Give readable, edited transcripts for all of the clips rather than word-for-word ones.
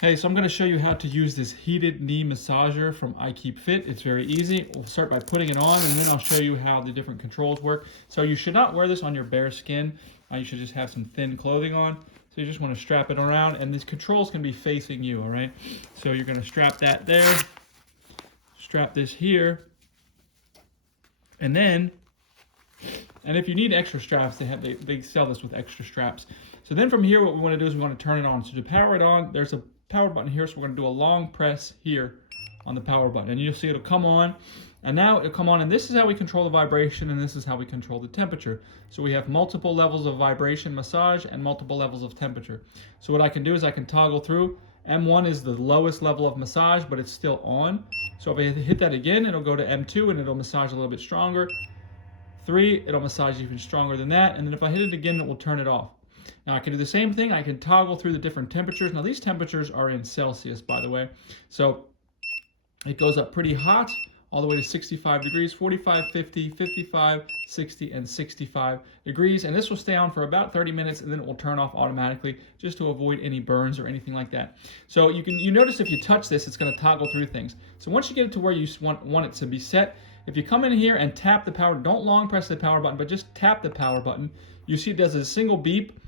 Hey, so I'm going to show you how to use this heated knee massager from iKeepfit. It's very easy. We'll start by putting it on, and then I'll show you how the different controls work. So you should not wear this on your bare skin. You should just have some thin clothing on. So you just want to strap it around, and these controls can be facing you, all right? So you're going to strap that there, strap this here, and if you need extra straps, they sell this with extra straps. So then from here, what we want to do is we want to turn it on. So to power it on, there's a power button here, so we're going to do a long press here on the power button, and you'll see it'll come on, and now it'll come on, and this is how we control the vibration, and this is how we control the temperature. So we have multiple levels of vibration massage and multiple levels of temperature. So what I can do is I can toggle through. M1 is the lowest level of massage, but it's still on. So if I hit that again, it'll go to M2 and it'll massage a little bit stronger. 3, it'll massage even stronger than that, and then if I hit it again, it will turn it off. Now I can do the same thing. I can toggle through the different temperatures. Now these temperatures are in Celsius, by the way. So it goes up pretty hot, all the way to 65 degrees, 45, 50, 55, 60, and 65 degrees. And this will stay on for about 30 minutes, and then it will turn off automatically just to avoid any burns or anything like that. So you notice if you touch this, it's going to toggle through things. So once you get it to where you want it to be set, if you come in here and tap the power, don't long press the power button, but just tap the power button, you see it does a single beep,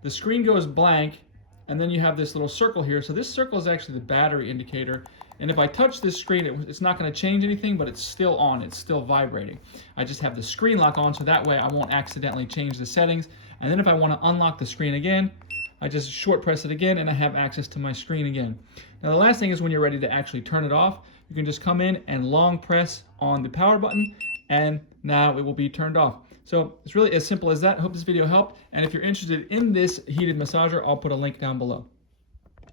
the screen goes blank, and then you have this little circle here. So this circle is actually the battery indicator. And if I touch this screen, it's not going to change anything, but it's still on, it's still vibrating. I just have the screen lock on, so that way I won't accidentally change the settings. And then if I want to unlock the screen again, I just short press it again, and I have access to my screen again. Now the last thing is when you're ready to actually turn it off, you can just come in and long press on the power button, and now it will be turned off. So it's really as simple as that. I hope this video helped, and if you're interested in this heated massager, I'll put a link down below.